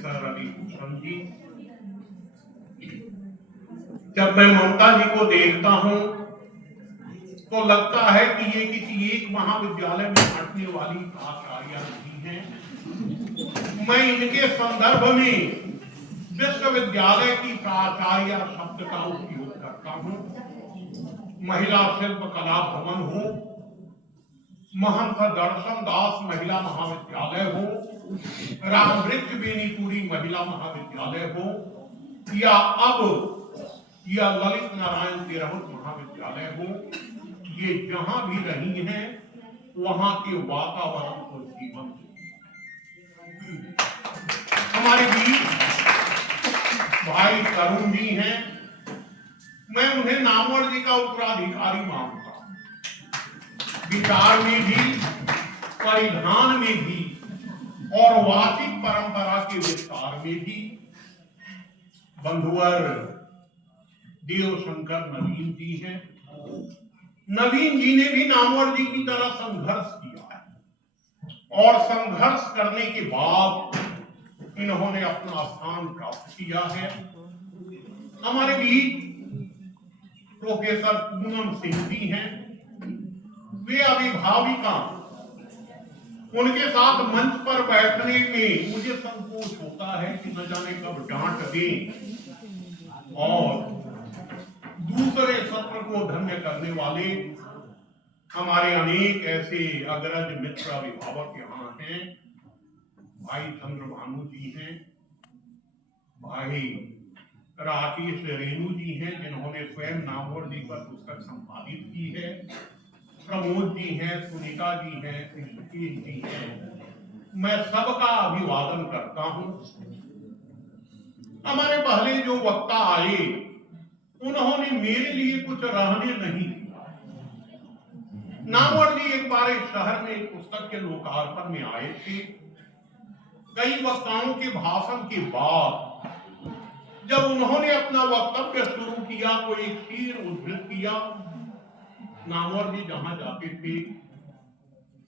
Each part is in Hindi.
प्रोफेसर अली भूषण जी। जब मैं ममता जी को देखता हूं तो लगता है कि ये किसी एक महाविद्यालय में पढ़ने वाली प्राचार्य नहीं है। मैं इनके संदर्भ में विश्वविद्यालय की प्राचार्य शब्द का उपयोग करता हूं। महिला शिल्प कला भवन हो, महंत दर्शन दास महिला महाविद्यालय हो, रामवृक्ष बेनीपुरी महिला महाविद्यालय हो, या अब यह ललित नारायण तिरहुत महाविद्यालय हो, ये जहां भी रही हैं वहां के वातावरण को जीवन हमारे बीच भाई तरुण जी हैं। मैं उन्हें नामवर जी का उत्तराधिकारी मानता हूं, विचार में भी, परिधान में भी और वाचिक परंपरा के विस्तार में भी। बंधुवर देवशंकर नवीन जी हैं। नवीन जी ने भी नामवर जी की तरह संघर्ष किया है और संघर्ष करने के बाद इन्होंने अपना स्थान प्राप्त किया है। हमारे बीच प्रोफेसर पूनम सिंह जी हैं। वे अभिभाविका, उनके साथ मंच पर बैठने में मुझे संकोच होता है कि न जाने कब डांट दें। और दूसरे सत्र को धन्य करने वाले हमारे अनेक ऐसे अग्रज मित्र अभिभावक यहाँ हैं। भाई चंद्रभानु जी हैं, भाई राकेश रेणु जी हैं जिन्होंने स्वयं नामवर जी पर पुस्तक संपादित की है, प्रमोद जी हैं, सुनीता जी हैं, कृष्णकेश जी हैं। मैं सबका अभिवादन करता हूं। हमारे पहले जो वक्ता आए उन्होंने मेरे लिए कुछ रहने नहीं दिया। नामवर जी एक बार इस शहर में एक पुस्तक के लोकार्पण में आए थे। कई वक्ताओं के भाषण के बाद जब उन्होंने अपना वक्तव्य शुरू किया तो एक शेर उद्धृत किया। नामवर जी जहां जाते थे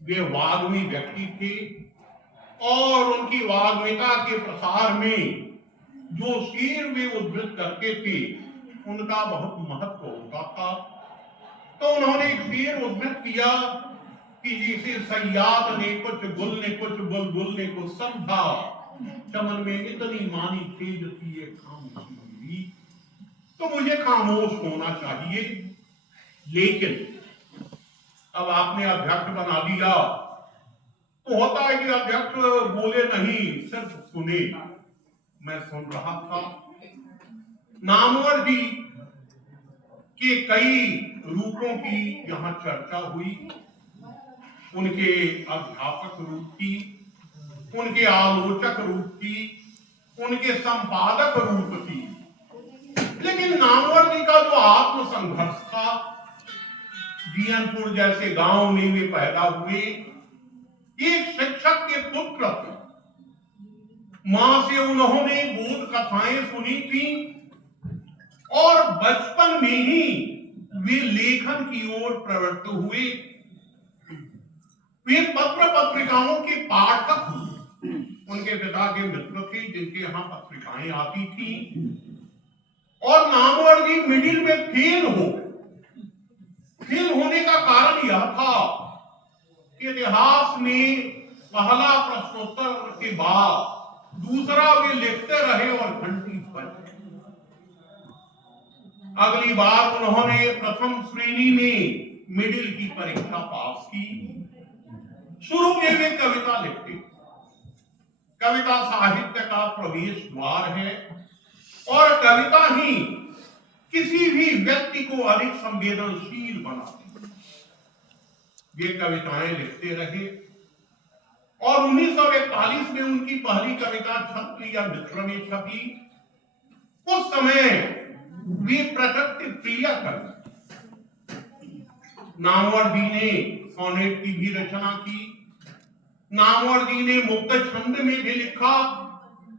वे वाग्मी व्यक्ति थे और उनकी वाग्मिता के प्रसार में जो शेर वे उद्धृत करते थे उनका बहुत महत्व होता था। तो उन्होंने एक शेर उद्धृत किया कि जिसे सयाद ने कुछ गुल ने कुछ बुलबुल ने कुछ समझा, चमन में इतनी मानी तेज थी ये खामोशी मेरी। तो मुझे खामोश होना चाहिए, लेकिन अब आपने अध्यक्ष बना दिया तो होता है कि अध्यक्ष बोले नहीं, सिर्फ सुने। मैं सुन रहा था। नामवर जी के कई रूपों की यहाँ चर्चा हुई। उनके अध्यापक रूप की, उनके आलोचक रूप की, उनके संपादक रूप की। लेकिन नामवर जी का जो आत्मसंघर्ष था, जीयनपुर जैसे गांव में वे पैदा हुए, एक शिक्षक के पुत्र थे। मां से उन्होंने बोध कथाएं सुनी थी और बचपन में ही वे लेखन की ओर प्रवृत्त हुए। वे पत्र पत्रिकाओं के पाठक हुए। उनके पिता के मित्र थे जिनके यहाँ पत्रिकाएं आती थी और नामवर जी मिडिल में फेल हो गए। फेल होने का कारण यह था कि इतिहास में पहला प्रश्नोत्तर के बाद दूसरा वे लिखते रहे और घंटी बज गई। अगली बार उन्होंने प्रथम श्रेणी में मिडिल की परीक्षा पास की। शुरू में वे कविता लिखते। कविता साहित्य का प्रवेश द्वार है और कविता ही किसी भी व्यक्ति को अधिक संवेदनशील बनाती। वे कविताएं लिखते रहे और 1941 में उनकी पहली कविता क्षत्रिय मित्र में छपी। उस समय वे प्रकृति प्रिय कवि। नामवर जी ने सोनेट की भी रचना की। नामवर जी ने मुक्त छंद में भी लिखा।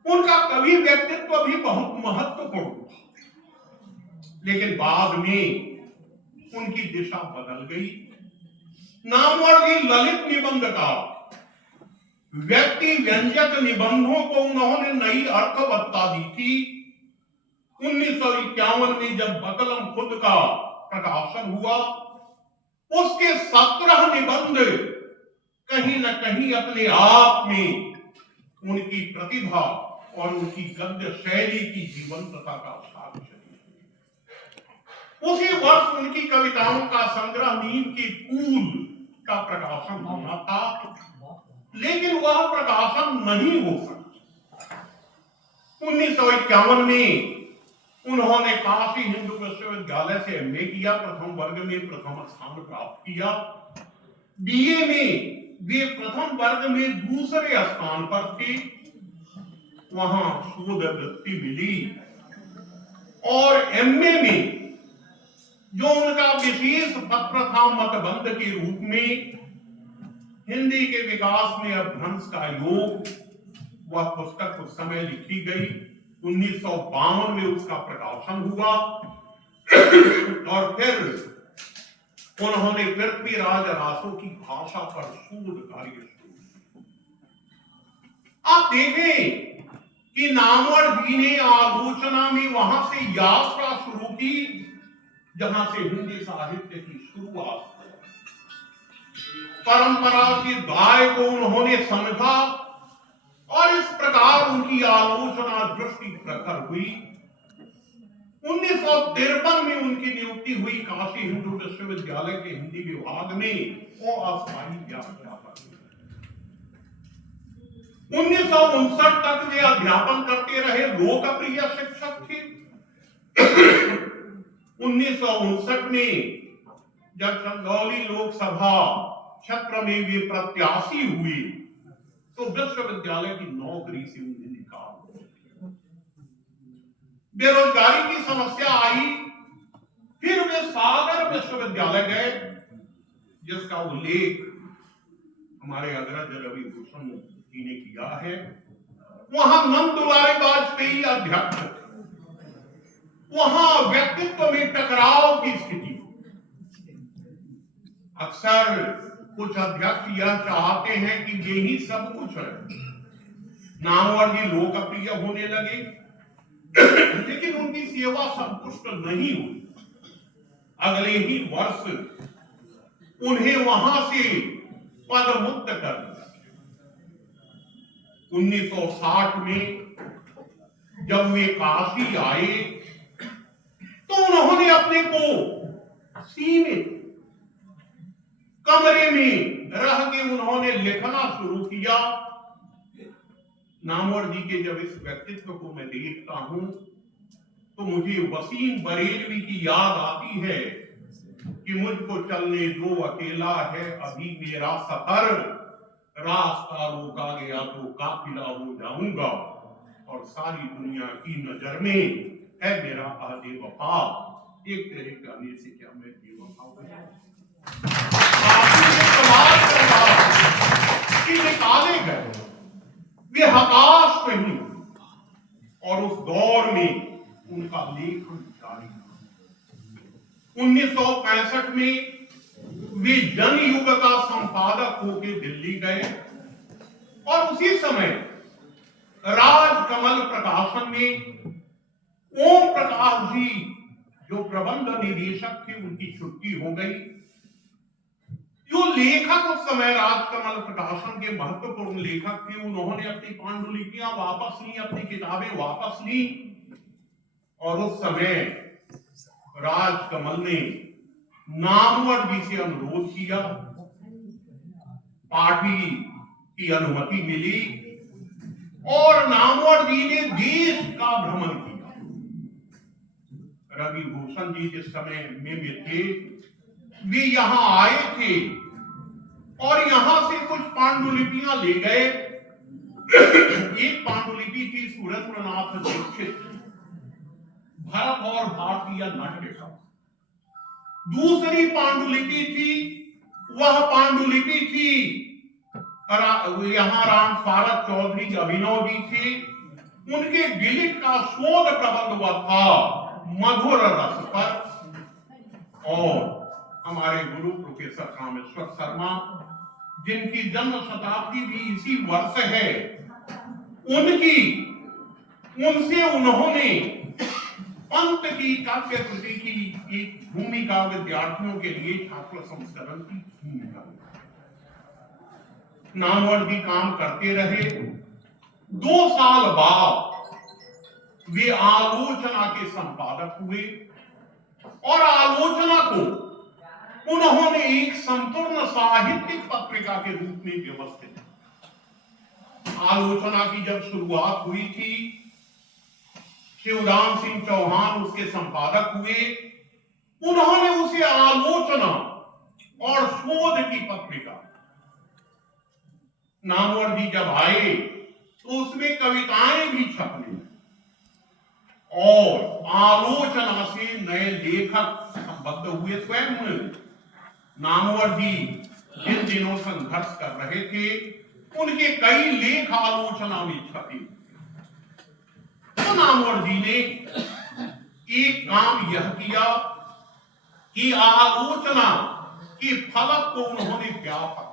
उनका कवि व्यक्तित्व भी बहुत महत्वपूर्ण था। लेकिन बाद में उनकी दिशा बदल गई। नामवर जी ललित निबंधकार, व्यक्ति व्यंजक निबंधों को उन्होंने नई अर्थवत्ता दी थी। 1951 में जब बकलम खुद का प्रकाशन हुआ, उसके 17 निबंध कहीं न कहीं अपने आप में उनकी प्रतिभा और उनकी गद्य शैली की जीवंतता का साक्ष्य है। उसी वर्ष उनकी कविताओं का संग्रह नीम के फूल का प्रकाशन होना था, लेकिन वह प्रकाशन नहीं हो सका। 1951 में उन्होंने काशी हिंदू विश्वविद्यालय से एमए किया, प्रथम वर्ग में प्रथम स्थान प्राप्त किया। बीए में वे प्रथम वर्ग में दूसरे स्थान पर थे, वहां शोध वृत्ति मिली। और एमए में जो उनका विशेष पत्र था मतबंध के रूप में, हिंदी के विकास में अभ्रंश का योग, वह पुस्तक उस समय लिखी गई। 1952 में उसका प्रकाशन हुआ और फिर उन्होंने पृथ्वीराज रासो की भाषा पर शोध कार्य शुरू। आप देखें कि नामवर जी ने आलोचना में वहां से यात्रा शुरू की जहां से हिंदी साहित्य की शुरुआत, परंपरा के दाय को उन्होंने समझा और इस प्रकार उनकी आलोचना दृष्टि प्रखर हुई। 1953 में उनकी नियुक्ति हुई काशी हिंदू विश्वविद्यालय के हिंदी विभाग में, वो अस्थायी व्याख्याता। 1959 तक वे अध्यापन करते रहे, लोकप्रिय शिक्षक थे। 1959 में जब चंदौली लोकसभा क्षेत्र में वे प्रत्याशी हुए तो विश्वविद्यालय की नौकरी से उन्हें निकाल दिया। बेरोजगारी की समस्या आई, फिर वे सागर विश्वविद्यालय गए, जिसका उल्लेख हमारे अग्रज रवि भूषण जी ने किया है। वहां नंद दुलारी वाजपेयी अध्यक्ष थे। वहां व्यक्तित्व में टकराव की स्थिति। अक्सर कुछ अध्यक्ष यह चाहते हैं कि ये ही सब कुछ है, नामवर जी लोकप्रिय होने लगे, लेकिन उनकी सेवा संतुष्ट नहीं हुई। अगले ही वर्ष उन्हें वहां से पदमुक्त कर दिया। 1960 में जब वे काशी आए तो उन्होंने अपने को सीमित कमरे में रह के उन्होंने लिखना शुरू किया। नामवर जी के जब इस व्यक्तित्व को मैं देखता हूं तो मुझे वसीम बरेलवी की याद आती है कि मुझको चलने दो, अकेला है अभी मेरा सफर, रास्ता रोका गया तो काफिला हो जाऊंगा, और सारी दुनिया की नजर में है मेरा आदे वफा, एक तेरे गाने से क्या मैं बेवफा हो जाऊं। निकाले गए वे हताश नहीं, और उस दौर में उनका लेखन जारी रहा। 1965 में वे जनयुग का संपादक होकर दिल्ली गए और उसी समय राजकमल प्रकाशन में ओम प्रकाश जी जो प्रबंध निदेशक थे उनकी छुट्टी हो गई। जो लेखक उस समय राजकमल प्रकाशन के महत्वपूर्ण लेखक थे, उन्होंने अपनी पांडुलिपियां वापस ली, अपनी किताबें वापस ली, और उस समय राजकमल ने नामवर जी से अनुरोध किया, पाठी की अनुमति मिली और नामवर जी ने देश का भ्रमण किया। रवि भूषण जी जिस समय में थे वे यहां आए थे और यहां से कुछ पांडुलिपियां ले गए। एक पांडुलिपि थी सुरेंद्रनाथ दीक्षित, भरत और भारतीय नाट्य का। दूसरी पांडुलिपि थी, वह पांडुलिपि थी यहां राम फारक चौधरी अभिनव जी थे, उनके गिलिट का शोध प्रबंध हुआ था मधुर रस पर। और हमारे गुरु प्रोफेसर कामेश्वर शर्मा जिनकी जन्म शताब्दी भी इसी वर्ष है, उनसे उन्होंने पंत की काव्य कृति की एक भूमिका विद्यार्थियों के लिए छात्र संस्करण की भूमिका नामवर जी काम करते रहे। 2 साल बाद वे आलोचना के संपादक हुए और आलोचना को उन्होंने एक संपूर्ण साहित्यिक पत्रिका के रूप में व्यवस्थित। आलोचना की जब शुरुआत हुई थी, शिवराम सिंह चौहान उसके संपादक हुए। उन्होंने उसे आलोचना और शोध की पत्रिका। नामवर जी जब आए तो उसमें कविताएं भी छपने और आलोचना से नए लेखक संबद्ध हुए। स्वयं नामवर जी जिन दिनों संघर्ष कर रहे थे, उनके कई लेख आलोचना में छपे। तो नामवर जी ने एक काम यह किया कि आलोचना के फलक को उन्होंने व्यापक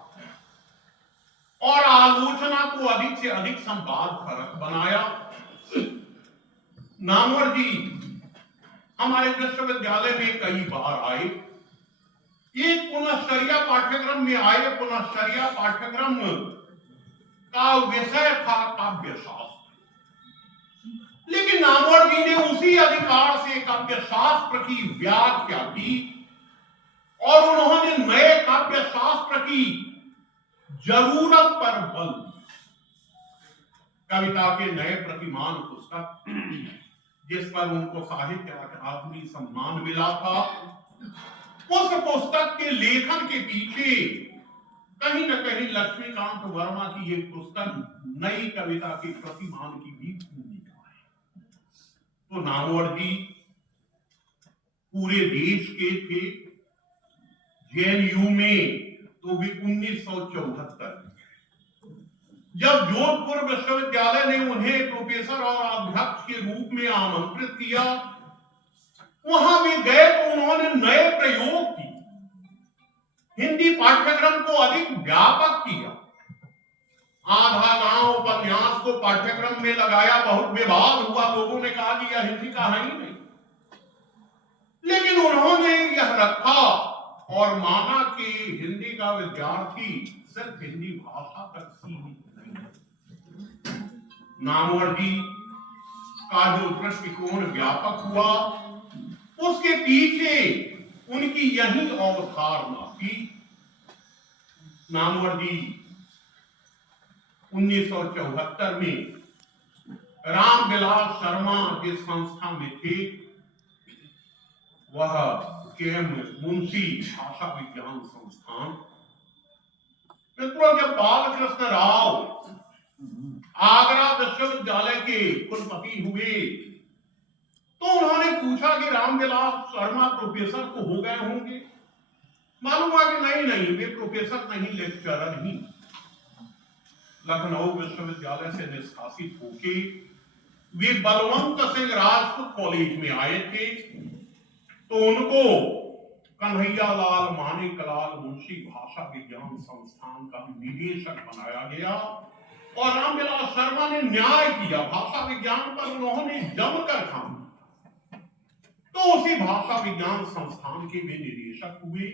और आलोचना को अधिक से अधिक संवाद परक बनाया। नामवर जी हमारे विश्वविद्यालय में कई बार आए। एक पुनश्चर्या पाठ्यक्रम में आए। पुनश्चर्या पाठ्यक्रम का विषय था काव्यशास्त्र, लेकिन नामवर जी ने उसी अधिकार से काव्यशास्त्र की व्याख्या की और उन्होंने नए काव्यशास्त्र की जरूरत पर बल। कविता के नए प्रतिमान पुस्तक जिस पर उनको साहित्य अकादमी सम्मान मिला था, उस पुस्तक के लेखन के पीछे कहीं न कहीं लक्ष्मीकांत वर्मा की एक पुस्तक नई कविता के प्रतिमान की भी भूमिका है। तो नामवर जी पूरे देश के थे। जेएनयू में तो भी 1974 जब जोधपुर विश्वविद्यालय ने उन्हें प्रोफेसर और अध्यक्ष के रूप में आमंत्रित किया, वहां भी गए तो उन्होंने नए प्रयोग किए, हिंदी पाठ्यक्रम को अधिक व्यापक किया। आधा गांव उपन्यास को पाठ्यक्रम में लगाया, बहुत विवाद हुआ, लोगों ने कहा कि यह हिंदी का है ही नहीं। लेकिन उन्होंने यह रखा और माना कि हिंदी का विद्यार्थी सिर्फ हिंदी भाषा तक सीमित नहीं। नामवर जी का जो दृष्टिकोण व्यापक हुआ, उसके पीछे उनकी यही अवधारणा थी। नामवर जी 1974 में रामविलास शर्मा जिस संस्था में थे, वह के.एम. मुंशी भाषा विज्ञान संस्थान। मित्रों, जब बालकृष्ण राव आगरा विश्वविद्यालय के कुलपति हुए तो उन्होंने पूछा कि रामविलास शर्मा प्रोफेसर तो हो गए होंगे। मालूम हुआ कि नहीं, वे प्रोफेसर नहीं, लेक्चरर ही। लखनऊ विश्वविद्यालय से निष्कासित होके वे बलवंत सिंह राजपूत कॉलेज में आए थे, तो उनको कन्हैयालाल मानिकलाल मुंशी भाषा विज्ञान संस्थान का निदेशक बनाया गया और रामविलास शर्मा ने न्याय किया। भाषा विज्ञान पर उन्होंने जमकर काम किया, तो उसी भाषा विज्ञान संस्थान के वे निदेशक हुए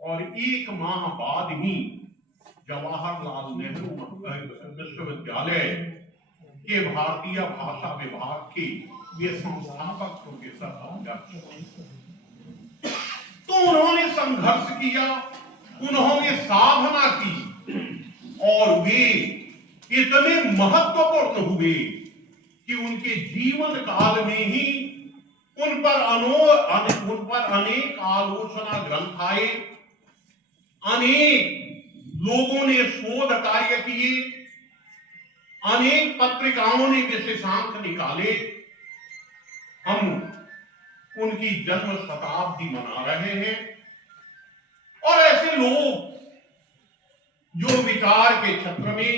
और 1 माह बाद ही जवाहरलाल नेहरू विश्वविद्यालय के भारतीय भाषा विभाग के वे संस्थापक प्रोफेसर अध्यक्ष। तो उन्होंने संघर्ष किया, उन्होंने साधना की और वे इतने महत्वपूर्ण हुए कि उनके जीवन काल में ही उन पर अनेक आलोचना ग्रंथ आए, अनेक लोगों ने शोध कार्य किए, अनेक पत्रिकाओं ने विशेषांक निकाले। हम उनकी जन्म शताब्दी मना रहे हैं और ऐसे लोग जो विचार के क्षेत्र में,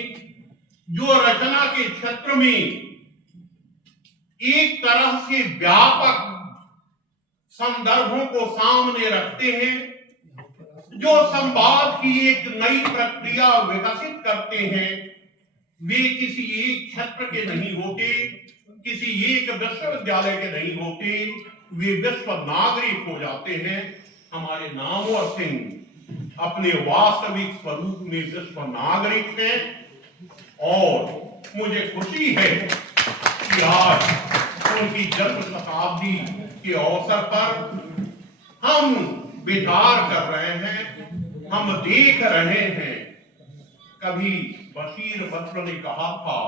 जो रचना के क्षेत्र में एक तरह से व्यापक संदर्भों को सामने रखते हैं, जो संवाद की एक नई प्रक्रिया विकसित करते हैं, वे किसी एक क्षेत्र के नहीं होते, किसी एक विश्वविद्यालय के नहीं होते, वे विश्व नागरिक हो जाते हैं। हमारे नामवर सिंह अपने वास्तविक स्वरूप में विश्व नागरिक हैं और मुझे खुशी है कि आज उनकी जन्म शताब्दी के अवसर पर हम विचार कर रहे हैं, हम देख रहे हैं। कभी बशीर बद्र ने कहा था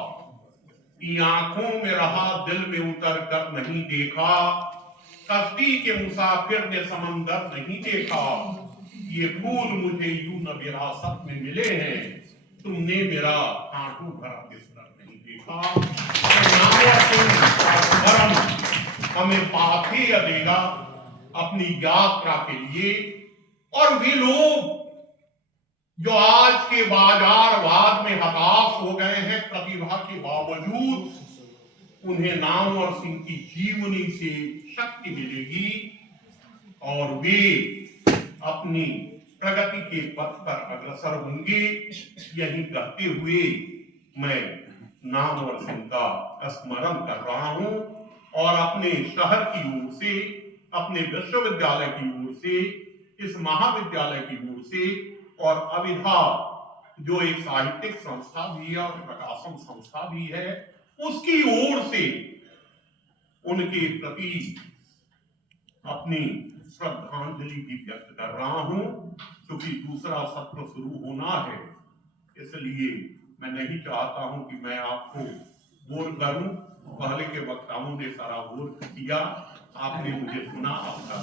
कि आंखों में रहा दिल में उतर कर नहीं देखा, कश्ती के मुसाफिर ने समंदर नहीं देखा, ये फूल मुझे यूं न विरासत में मिले हैं, तुमने मेरा आंखों भरा बिस्तर नहीं देखा। हमें पाथेय देगा अपनी यात्रा के लिए। और वे लोग जो आज के बाजारवाद में हताश हो गए हैं प्रतिभा के बावजूद, उन्हें नामवर सिंह की जीवनी से शक्ति मिलेगी और वे अपनी प्रगति के पथ पर अग्रसर होंगे। यही कहते हुए मैं नामवर सिंह का स्मरण कर रहा हूं और अपने शहर की ओर से, अपने विश्वविद्यालय की ओर से, इस महाविद्यालय की ओर से और अविधा जो एक साहित्यिक संस्था भी है और प्रकाशन संस्था भी है, उसकी ओर से उनके प्रति अपनी श्रद्धांजलि भी व्यक्त कर रहा हूं। क्योंकि दूसरा सत्र शुरू होना है, इसलिए मैं नहीं चाहता हूं कि मैं आपको बोर करूं। पहले के वक्ताओं ने सारा बोर किया, आपने मुझे सुना। आपका